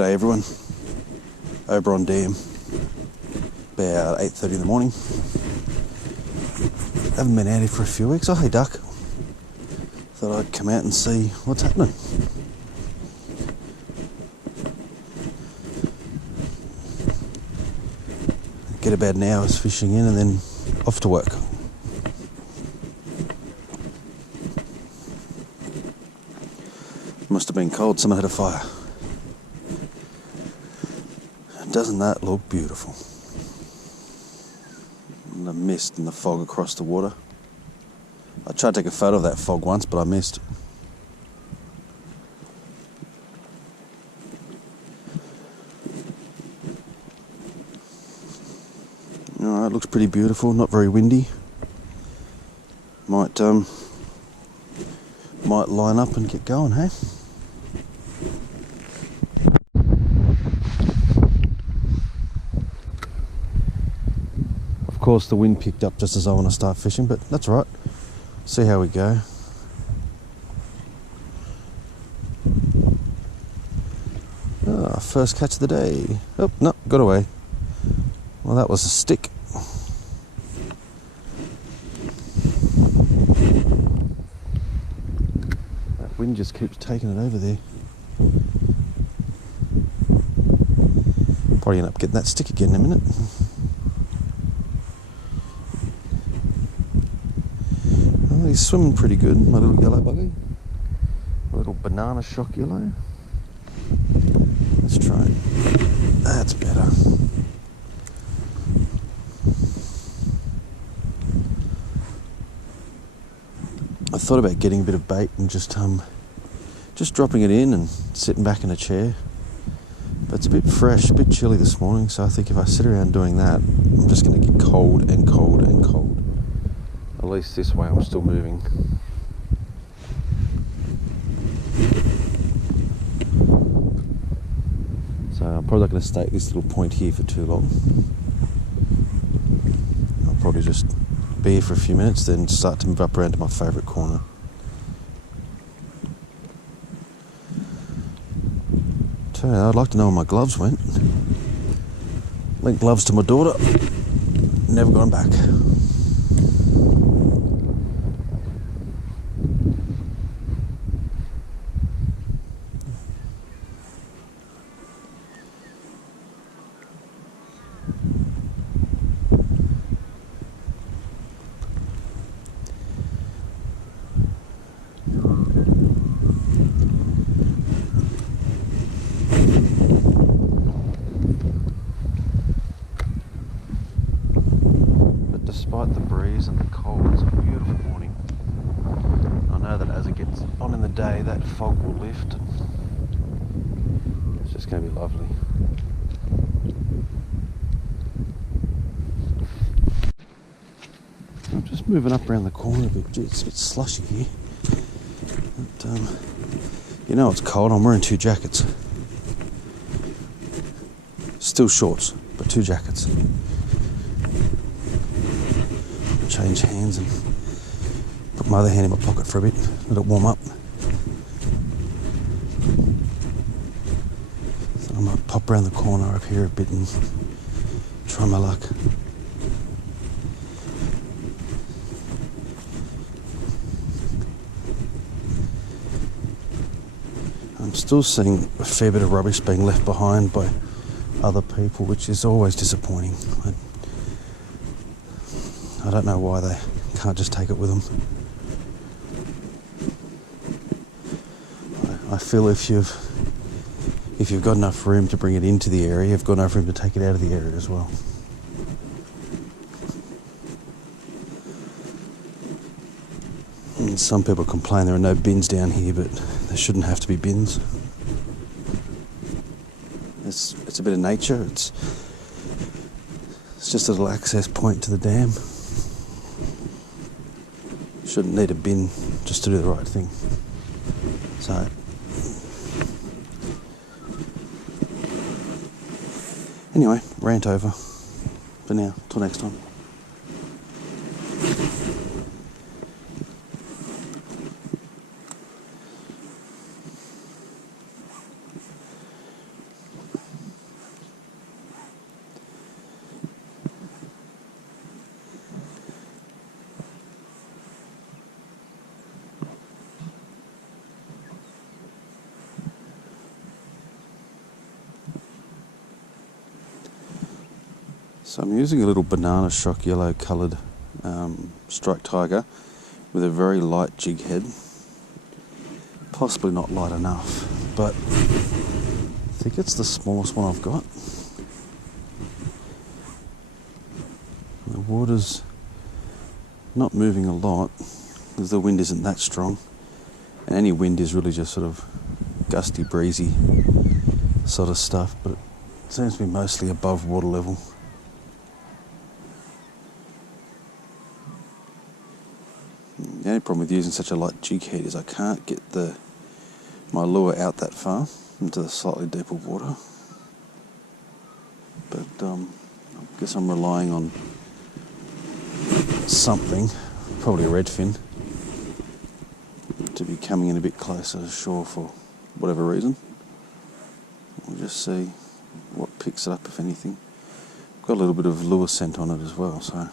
G'day everyone, over on dam, about 8:30 in the morning. Haven't been out here for a few weeks. Oh hey duck, thought I'd come out and see what's happening. Get about an hour's fishing in and then off to work. Must have been cold, someone had a fire. Doesn't that look beautiful? And the mist and the fog across the water. I tried to take a photo of that fog once, but I missed. Alright, looks pretty beautiful, not very windy. Might line up and get going, hey? Of course the wind picked up just as I want to start fishing, but that's all right. See how we go. First catch of the day. Oh, no, got away. Well, that was a stick. That wind just keeps taking it over there. Probably end up getting that stick again in a minute. He's swimming pretty good, my little yellow buggy. A little banana shock yellow. Let's try it. That's better. I thought about getting a bit of bait and just dropping it in and sitting back in a chair. But it's a bit fresh, a bit chilly this morning, so I think if I sit around doing that, I'm just going to get cold and cold and cold. At least this way I'm still moving. So I'm probably not going to stay at this little point here for too long. I'll probably just be here for a few minutes, then start to move up around to my favourite corner. Tell you, I'd like to know where my gloves went. Lent gloves to my daughter, never gone back. Despite the breeze and the cold, it's a beautiful morning. I know that as it gets on in the day, that fog will lift and it's just going to be lovely. I'm just moving up around the corner a bit. It's a bit slushy here. But, you know it's cold, I'm wearing 2 jackets. Still shorts, but 2 jackets. Change hands and put my other hand in my pocket for a bit, let it warm up. So I might pop around the corner up here a bit and try my luck. I'm still seeing a fair bit of rubbish being left behind by other people, which is always disappointing. I don't know why they can't just take it with them. I feel if you've got enough room to bring it into the area, you've got enough room to take it out of the area as well. And some people complain there are no bins down here, but there shouldn't have to be bins. It's a bit of nature. It's just a little access point to the dam. Shouldn't need a bin just to do the right thing. So, anyway, rant over for now. Till next time. So I'm using a little banana shock yellow coloured striped tiger with a very light jig head. Possibly not light enough, but I think it's the smallest one I've got. The water's not moving a lot because the wind isn't that strong, and any wind is really just sort of gusty, breezy sort of stuff, but it seems to be mostly above water level. The only problem with using such a light jig head is I can't get my lure out that far into the slightly deeper water. But I guess I'm relying on something, probably a redfin, to be coming in a bit closer to shore for whatever reason. We'll just see what picks it up, if anything. Got a little bit of lure scent on it as well, so.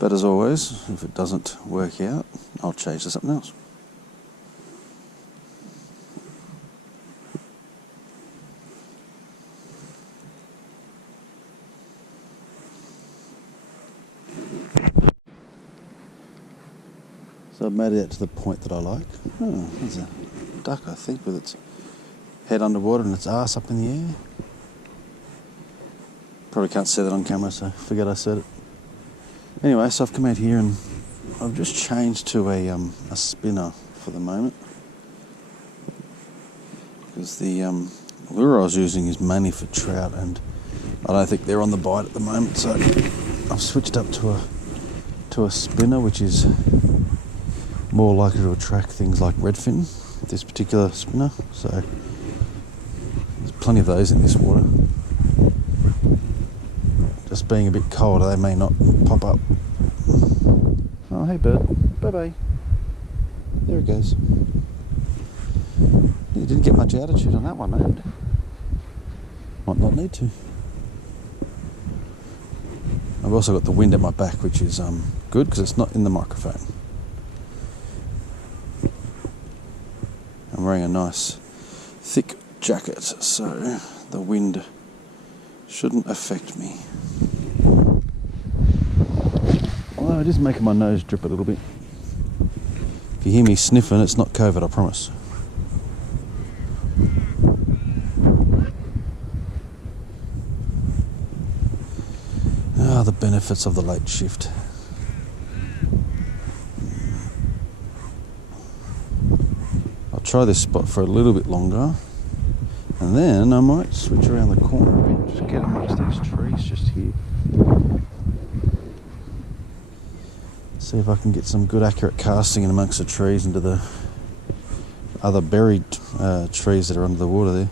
But as always, if it doesn't work out, I'll change to something else. So I've made it out to the point that I like. Oh, there's a duck, I think, with its head underwater and its arse up in the air. Probably can't see that on camera, so forget I said it. Anyway, so I've come out here and I've just changed to a spinner for the moment, because the lure I was using is mainly for trout, and I don't think they're on the bite at the moment. So I've switched up to a spinner, which is more likely to attract things like redfin. This particular spinner, so there's plenty of those in this water. Just being a bit colder, they may not pop up. Oh, hey bird, bye-bye. There it goes. You didn't get much altitude on that one, mate. Might not need to. I've also got the wind at my back, which is good because it's not in the microphone. I'm wearing a nice thick jacket, so the wind shouldn't affect me. Although it is making my nose drip a little bit. If you hear me sniffing, it's not COVID, I promise. Ah, the benefits of the late shift. I'll try this spot for a little bit longer, and then I might switch around the corner a bit, just get amongst these trees just here. See if I can get some good accurate casting in amongst the trees into the other buried trees that are under the water there.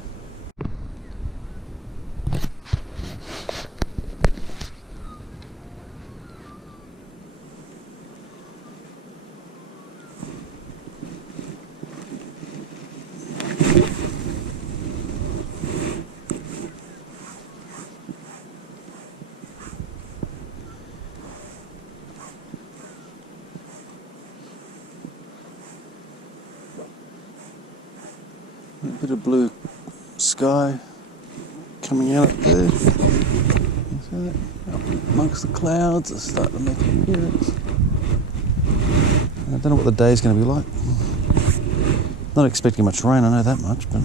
A bit of blue sky coming out up there. So up amongst the clouds, it's starting to make an appearance. I don't know what the day's going to be like. Not expecting much rain, I know that much, but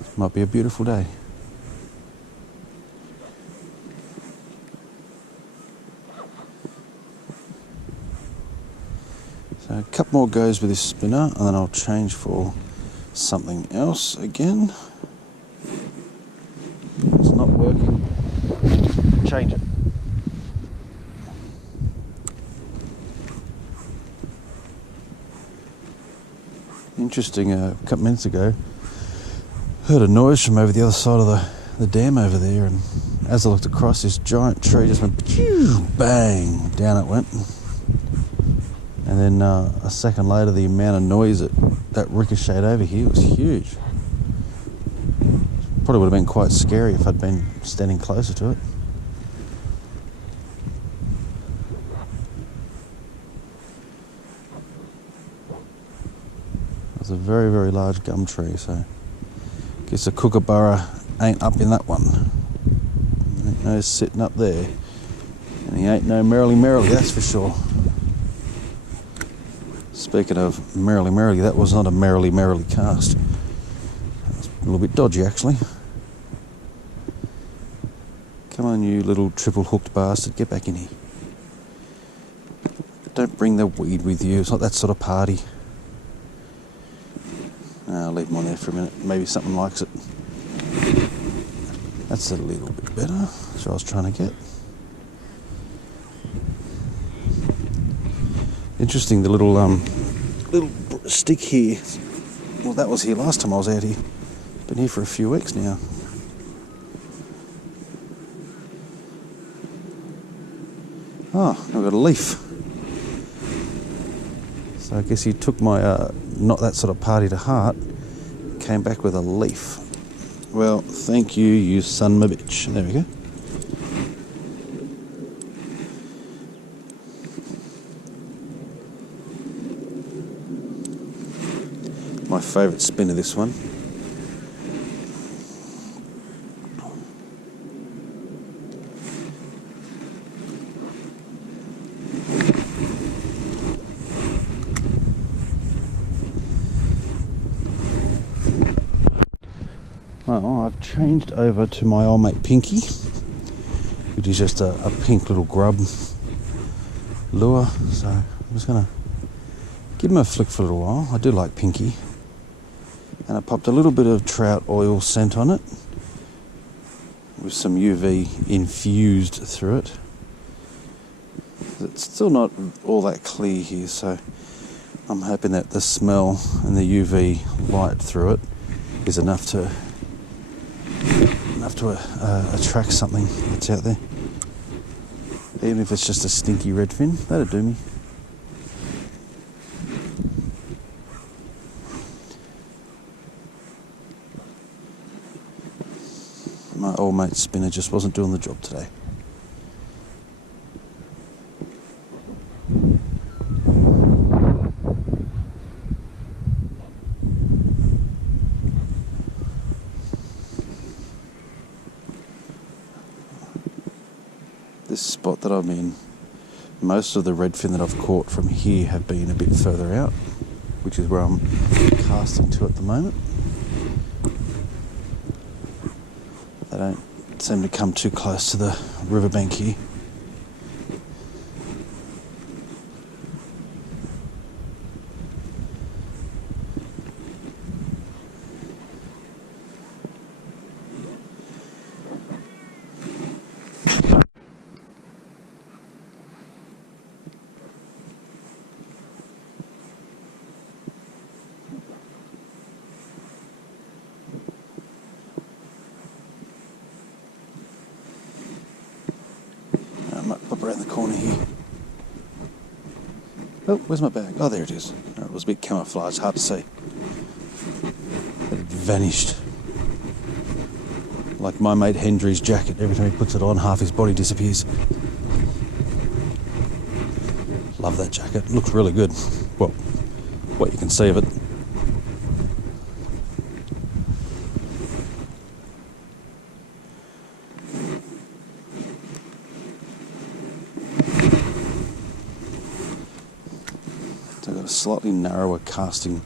it might be a beautiful day. So a couple more goes with this spinner, and then I'll change for something else again. It's not working. Change it. Interesting, a couple minutes ago, heard a noise from over the other side of the dam over there, and as I looked across, this giant tree just went bang, down it went. And then a second later, the amount of noise that ricocheted over here was huge. Probably would have been quite scary if I'd been standing closer to it. It's a very, very large gum tree, so I guess a kookaburra ain't up in that one. Ain't no sitting up there. And he ain't no merrily, that's for sure. Speaking of merrily, that was not a merrily cast. That was a little bit dodgy, actually. Come on, you little triple hooked bastard, get back in here. Don't bring the weed with you, it's not that sort of party. I'll leave him on there for a minute, maybe something likes it. That's a little bit better, that's what I was trying to get. Interesting, the little stick here. Well, that was here last time I was out here. Been here for a few weeks now. Oh, I've got a leaf. So I guess he took my not that sort of party to heart. Came back with a leaf. Well, thank you, you son of a bitch. There we go. My favourite spin of this one. Well, I've changed over to my old mate Pinky, which is just a pink little grub lure. So I'm just going to give him a flick for a little while. I do like Pinky. And I popped a little bit of trout oil scent on it with some UV infused through it. It's still not all that clear here, so I'm hoping that the smell and the UV light through it is enough to attract something that's out there. Even if it's just a stinky redfin, that'll do me. My old mate spinner just wasn't doing the job today. This spot that I'm in, most of the redfin that I've caught from here have been a bit further out, which is where I'm casting to at the moment. They don't seem to come too close to the riverbank here. I might pop around the corner here. Oh, where's my bag? Oh, there it is. Oh, it was a bit camouflaged, hard to see. It had vanished. Like my mate Hendry's jacket, every time he puts it on, half his body disappears. Love that jacket, it looks really good. Well, what you can see of it. So I've got a slightly narrower casting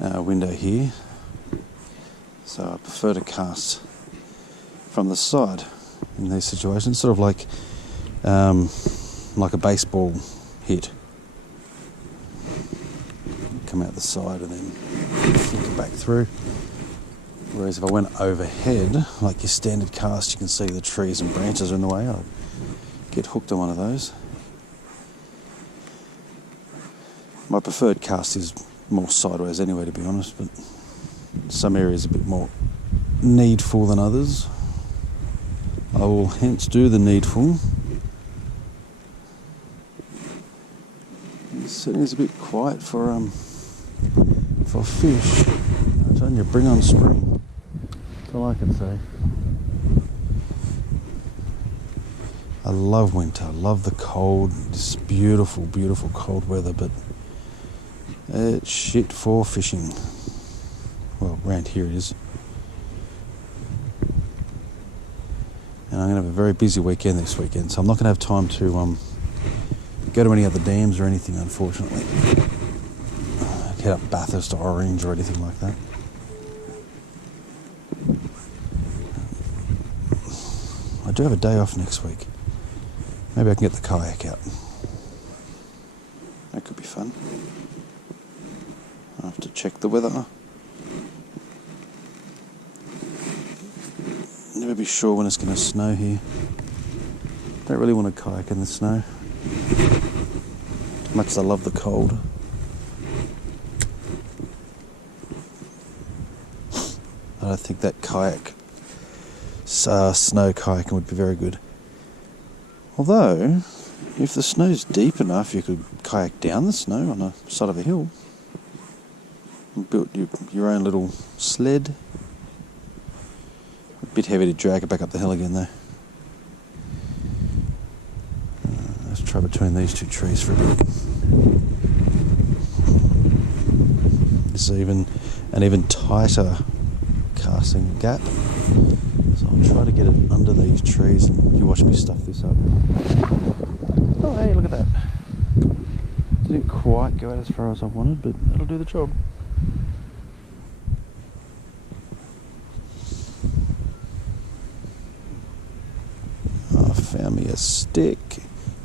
window here, so I prefer to cast from the side in these situations, sort of like a baseball hit. Come out the side and then flick it back through. Whereas if I went overhead, like your standard cast, you can see the trees and branches are in the way. I'd get hooked on one of those. My preferred cast is more sideways anyway, to be honest, but some areas a bit more needful than others. I will hence do the needful. It certainly is a bit quiet for fish. I'm telling you, bring on spring. That's all I can say. I love winter, I love the cold, this beautiful, beautiful cold weather, but it's shit for fishing. Well, around here it is. And I'm going to have a very busy weekend this weekend, so I'm not going to have time to go to any other dams or anything, unfortunately. Head up Bathurst or Orange or anything like that. I do have a day off next week. Maybe I can get the kayak out. That could be fun. I'll have to check the weather. Never be sure when it's going to snow here. Don't really want to kayak in the snow. As much as I love the cold. I don't think that kayak, snow kayaking would be very good. Although, if the snow's deep enough, you could kayak down the snow on the side of a hill. And build your own little sled. A bit heavy to drag it back up the hill again though. Let's try between these two trees for a bit. This is an even tighter casting gap. So I'll try to get it under these trees and you watch me stuff this up. Oh hey, look at that. Didn't quite go out as far as I wanted, but that'll do the job. Oh, I found me a stick.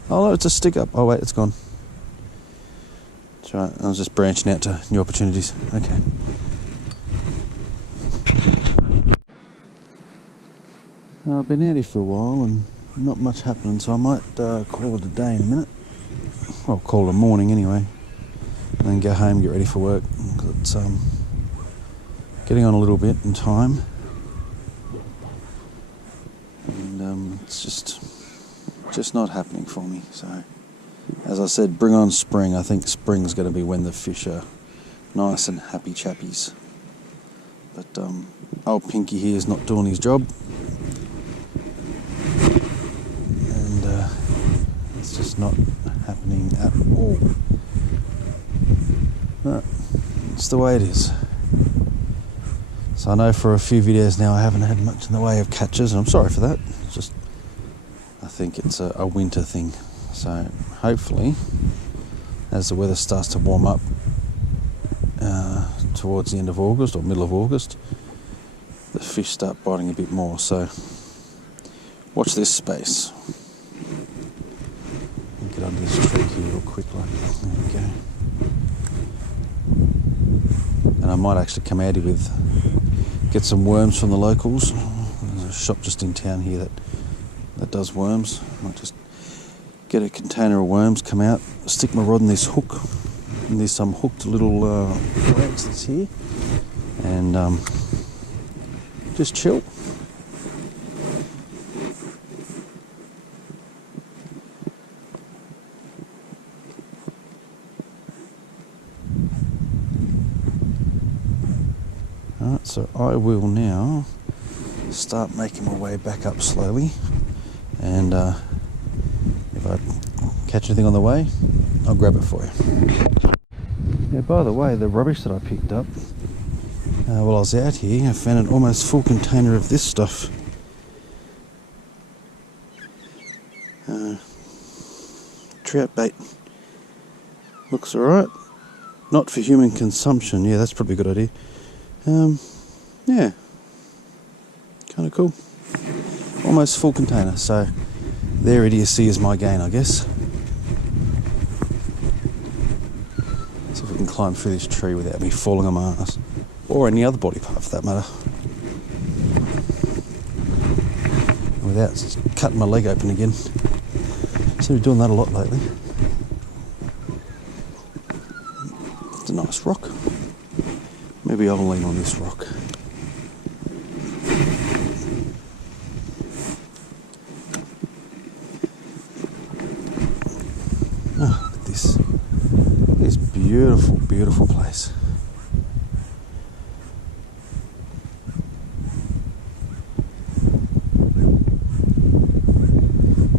Oh no, it's a stick up. Oh wait, it's gone. That's right, I was just branching out to new opportunities. Okay. I've been out here for a while and not much happening, so I might call it a day in a minute. Well, call it a morning anyway, and then go home, get ready for work. It's getting on a little bit in time, and it's just not happening for me. So, as I said, bring on spring. I think spring's going to be when the fish are nice and happy chappies. But old Pinky here is not doing his job. It's just not happening at all. But it's the way it is. So I know for a few videos now I haven't had much in the way of catches, and I'm sorry for that. It's just, I think it's a winter thing. So hopefully, as the weather starts to warm up towards the end of August or middle of August, the fish start biting a bit more. So watch this space. Get under this tree here real quick, like that. There we go. And I might actually come out here get some worms from the locals. There's a shop just in town here that does worms. I might just get a container of worms, come out, stick my rod in this hook, and there's some hooked little branch that's here, and just chill. Alright, so I will now start making my way back up slowly, and if I catch anything on the way, I'll grab it for you. Yeah, by the way, the rubbish that I picked up while I was out here, I found an almost full container of this stuff. Trout bait. Looks alright. Not for human consumption. Yeah, that's probably a good idea. Yeah, kind of cool. Almost full container, so there idiocy is my gain, I guess. See if we can climb through this tree without me falling on my ass, or any other body part for that matter, without cutting my leg open again. Seem to be doing that a lot lately. It's a nice rock. Maybe I'll lean on this rock. Oh, look at this. This beautiful, beautiful place.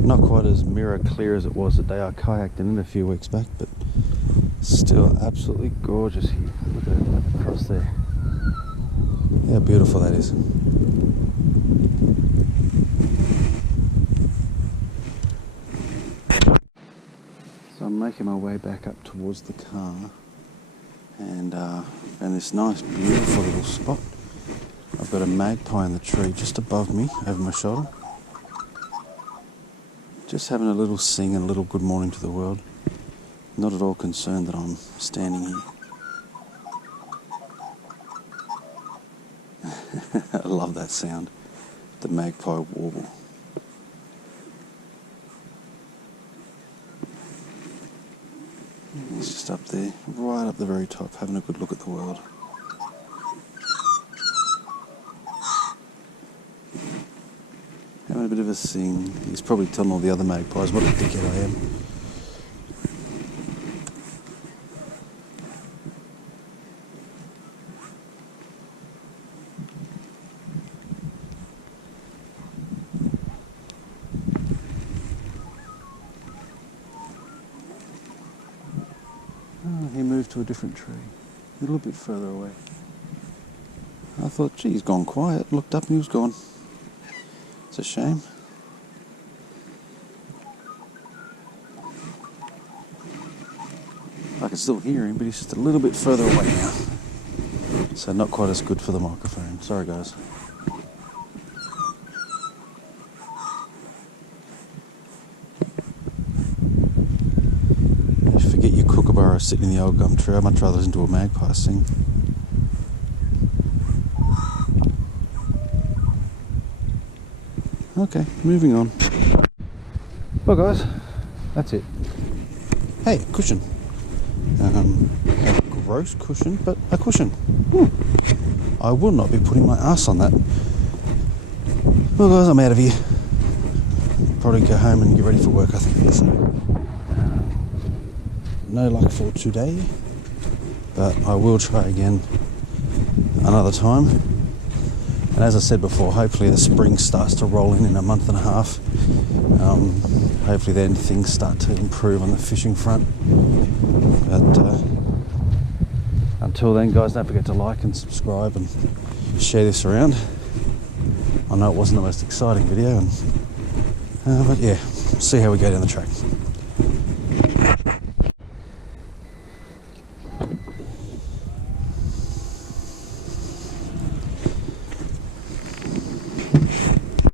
Not quite as mirror clear as it was the day I kayaked in a few weeks back, but still absolutely gorgeous here. Look at it across there. How beautiful that is. making my way back up towards the car, and found this nice, beautiful little spot. I've got a magpie in the tree just above me, over my shoulder. Just having a little sing and a little good morning to the world. Not at all concerned that I'm standing here. I love that sound, the magpie warble. He's just up there, right up the very top, having a good look at the world. Having a bit of a sing. He's probably telling all the other magpies what a dickhead I am. Oh, he moved to a different tree, a little bit further away. I thought, gee, he's gone quiet. Looked up and he was gone. It's a shame. I can still hear him, but he's just a little bit further away now. So not quite as good for the microphone. Sorry, guys. Forget your kookaburra sitting in the old gum tree. I'd much rather listen to a magpie sing. Okay, moving on. Well, guys, that's it. Hey, cushion. A gross cushion, but a cushion. I will not be putting my ass on that. Well, guys, I'm out of here. Probably go home and get ready for work, I think. So, no luck for today, but I will try again another time. And as I said before, hopefully the spring starts to roll in a month and a half. Hopefully then things start to improve on the fishing front. But until then, guys, don't forget to like and subscribe and share this around. I know it wasn't the most exciting video, but yeah, see how we go down the track.